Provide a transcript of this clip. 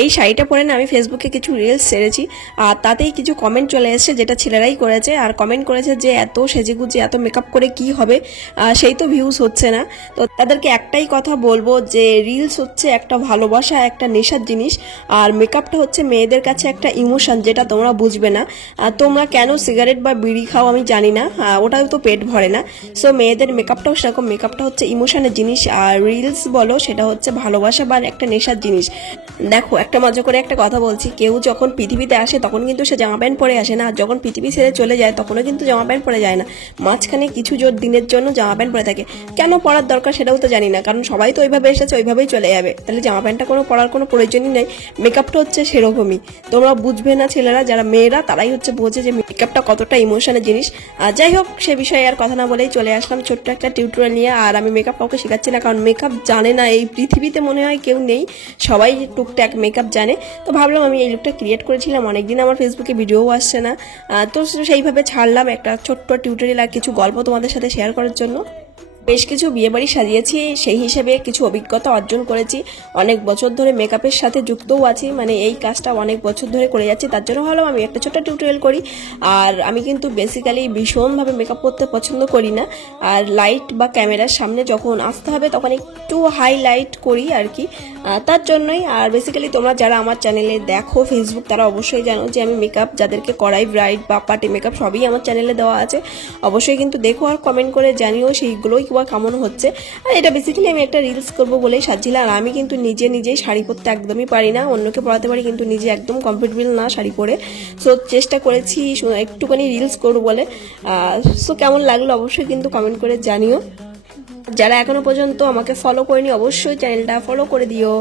এই শাড়িটা পরে না আমি ফেসবুকে কিছু রিলস ছেড়েছি, আর তাতেই কিছু কমেন্ট চলে এসেছে, যেটা ছেলেরাই করেছে। আর কমেন্ট করেছে যে এত সেজেগুজে এত মেকআপ করে কি হবে, সেই তো ভিউজ হচ্ছে না। তো তাদেরকে একটাই কথা বলবো যে রিলস হচ্ছে একটা ভালোবাসা, একটা নেশার জিনিস, আর মেকআপটা হচ্ছে মেয়েদের কাছে একটা ইমোশন, যেটা তোমরা বুঝবে না। তোমরা কেন সিগারেট বা বিড়ি খাও আমি জানি না, ওটাও তো পেট ভরে না। সো মেয়েদের মেকআপটাও সেরকম, মেকআপটা হচ্ছে ইমোশনের জিনিস, আর রিলস বলো সেটা হচ্ছে ভালোবাসা বা একটা নেশার জিনিস। দেখো, একটা মজা করে একটা কথা বলছি, কেউ যখন পৃথিবীতে আসে তখন কিন্তু সে জামা প্যান্ট পরে আসে না, আর যখন পৃথিবী ছেড়ে চলে যায় তখনও কিন্তু জামা প্যান্ট পরে যায় না, মাঝখানে কিছু দিনের জন্য জামা প্যান্ট পরে থাকে। কেন পরার দরকার সেটাও তো জানি না, কারণ সবাই তো ওইভাবে এসেছে, ওইভাবেই চলে যাবে, তাহলে জামা প্যান্টটা কোনো পরার কোনো প্রয়োজনই নেই। মেকআপটা হচ্ছে সেরকমই, তোমরা বুঝবে না ছেলেরা, যারা মেয়েরা তারাই হচ্ছে বোঝে যে মেকআপটা কতটা ইমোশনের জিনিস। আর যাই হোক, সে বিষয়ে আর কথা না বলেই চলে আসলাম ছোট্ট একটা টিউটোরিয়াল নিয়ে। আর আমি মেকআপ কাউকে শেখাচ্ছি না, কারণ মেকআপ জানে না এই পৃথিবীতে মনে হয় কেউ নেই, সবাই টুকটাক মেকআপ জানে। তো ভাবলাম আমি এই লুকটা ক্রিয়েট করেছিলাম, অনেকদিন আমার ফেসবুকে ভিডিও আসছে না, তো সেইভাবে ছাড়লাম একটা ছোট্ট টিউটোরিয়াল আর কিছু গল্প তোমাদের সাথে শেয়ার করার জন্য। বেশ কিছু বিয়েবাড়ি সাজিয়েছি, সেই হিসেবে কিছু অভিজ্ঞতা অর্জন করেছি, অনেক বছর ধরে মেকআপের সাথে যুক্তও আছি, মানে এই কাজটা অনেক বছর ধরে করে যাচ্ছি, তার জন্য ভাবলাম আমি একটা ছোট্ট টিউটোরিয়াল করি। আর আমি কিন্তু বেসিক্যালি ভীষণভাবে মেকআপ করতে পছন্দ করি না, আর লাইট বা ক্যামেরার সামনে যখন আসতে হবে তখন একটু হাইলাইট করি আর কি, তার জন্যই। আর বেসিক্যালি তোমরা যারা আমার চ্যানেলে দেখো ফেসবুক, তারা অবশ্যই জানো যে আমি মেকআপ যাদেরকে করাই, ব্রাইড বা পার্টি মেকআপ সবই আমার চ্যানেলে দেওয়া আছে, অবশ্যই কিন্তু দেখো আর কমেন্ট করে জানিও সেইগুলোই বা কেমন হচ্ছে। আর এটা বেসিক্যালি আমি একটা রিলস করবো বলেই সাজছিলাম। আর আমি কিন্তু নিজেই শাড়ি পরতে একদমই পারি না, অন্যকে পরাতে পারি কিন্তু নিজে একদম কমফোর্টেবল না শাড়ি পরে। সো চেষ্টা করেছি একটুখানি রিলস করবো বলে। সো কেমন লাগলো অবশ্যই কিন্তু কমেন্ট করে জানিও। যারা এখনো পর্যন্ত আমাকে ফলো করেনি অবশ্যই চ্যানেলটা ফলো করে দিও।